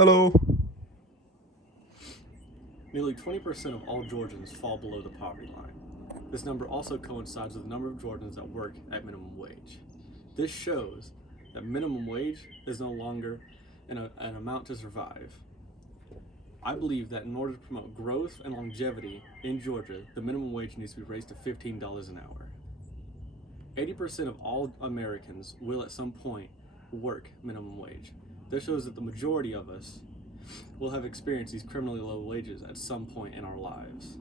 Hello. Nearly 20% of all Georgians fall below the poverty line. This number also coincides with the number of Georgians that work at minimum wage. This shows that minimum wage is no longer an amount to survive. I believe that in order to promote growth and longevity in Georgia, the minimum wage needs to be raised to $15 an hour. 80% of all Americans will at some point work minimum wage. This shows that the majority of us will have experienced these criminally low wages at some point in our lives.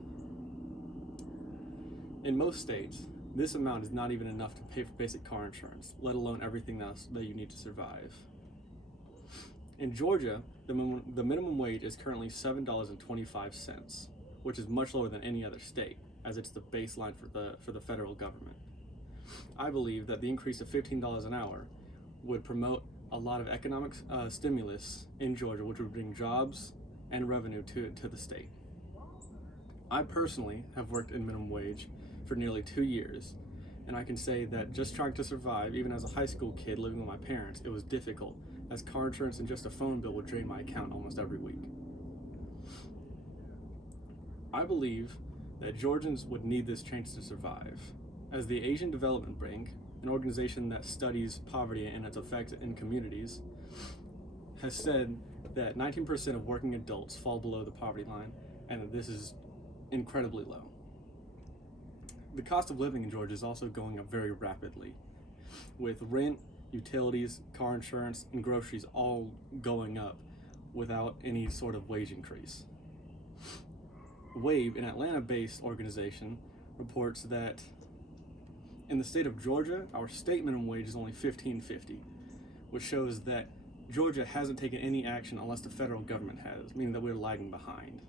In most states, this amount is not even enough to pay for basic car insurance, let alone everything else that you need to survive. In Georgia, the minimum wage is currently $7.25, which is much lower than any other state, as it's the baseline for the federal government. I believe that the increase of $15 an hour would promote a lot of economic stimulus in Georgia, which would bring jobs and revenue to the state. I personally have worked in minimum wage for nearly 2 years, and I can say that just trying to survive, even as a high school kid living with my parents, it was difficult, as car insurance and just a phone bill would drain my account almost every week. I believe that Georgians would need this change to survive, as the Asian Development Bank, an organization that studies poverty and its effects in communities, has said that 19% of working adults fall below the poverty line, and that this is incredibly low. The cost of living in Georgia is also going up very rapidly, with rent, utilities, car insurance, and groceries all going up without any sort of wage increase. WAVE, an Atlanta-based organization, reports that in the state of Georgia, our state minimum wage is only $15.50, which shows that Georgia hasn't taken any action unless the federal government has, meaning that we're lagging behind.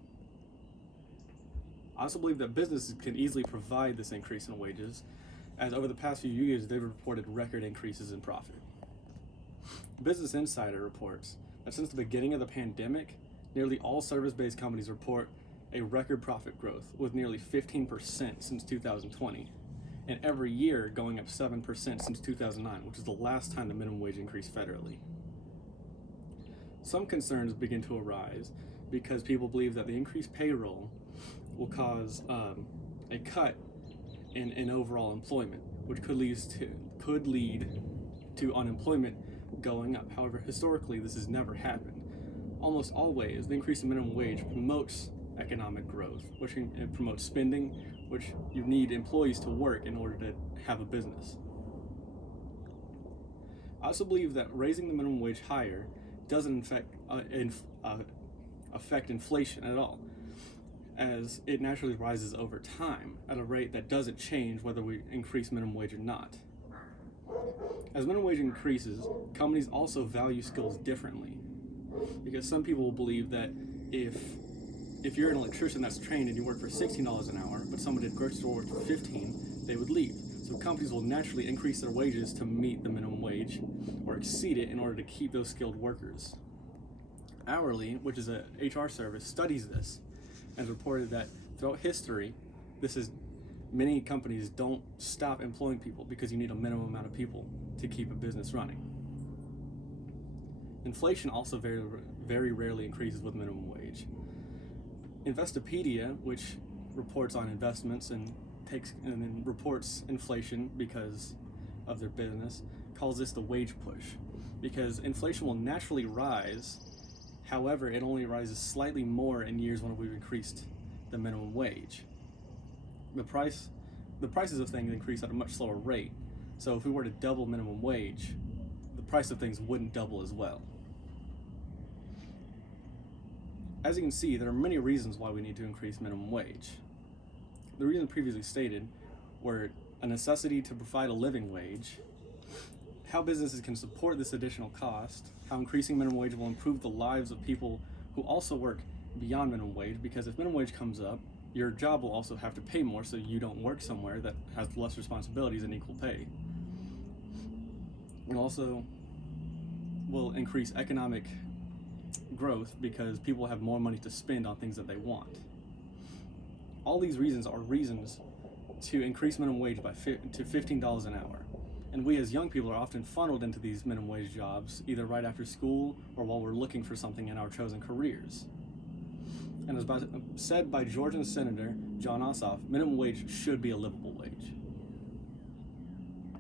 I also believe that businesses can easily provide this increase in wages, as over the past few years, they've reported record increases in profit. Business Insider reports that since the beginning of the pandemic, nearly all service-based companies report a record profit growth, with nearly 15% since 2020, and every year going up 7% since 2009, which is the last time the minimum wage increased federally. Some concerns begin to arise because people believe that the increased payroll will cause a cut in overall employment, which could lead to unemployment going up. However, historically, this has never happened. Almost always, the increase in minimum wage promotes economic growth, which promotes spending, which you need employees to work in order to have a business. I also believe that raising the minimum wage higher doesn't affect inflation at all, as it naturally rises over time at a rate that doesn't change whether we increase minimum wage or not. As minimum wage increases, companies also value skills differently, because some people will believe that if you're an electrician that's trained and you work for $16 an hour, but someone did grocery store work for $15, they would leave. So companies will naturally increase their wages to meet the minimum wage or exceed it in order to keep those skilled workers. Hourly, which is a HR service, studies this and reported that throughout history, many companies don't stop employing people because you need a minimum amount of people to keep a business running. Inflation also very, very rarely increases with minimum wage. Investopedia, which reports on investments and then reports inflation because of their business, calls this the wage push, because inflation will naturally rise. However, it only rises slightly more in years when we've increased the minimum wage. The prices of things increase at a much slower rate. So if we were to double minimum wage, the price of things wouldn't double as well. As you can see, there are many reasons why we need to increase minimum wage. The reasons previously stated were a necessity to provide a living wage, how businesses can support this additional cost, how increasing minimum wage will improve the lives of people who also work beyond minimum wage, because if minimum wage comes up, your job will also have to pay more so you don't work somewhere that has less responsibilities and equal pay. It also will increase economic growth because people have more money to spend on things that they want. All these reasons are reasons to increase minimum wage to $15 an hour. And we as young people are often funneled into these minimum wage jobs, either right after school or while we're looking for something in our chosen careers. And as said by Georgian Senator Jon Ossoff, minimum wage should be a livable wage.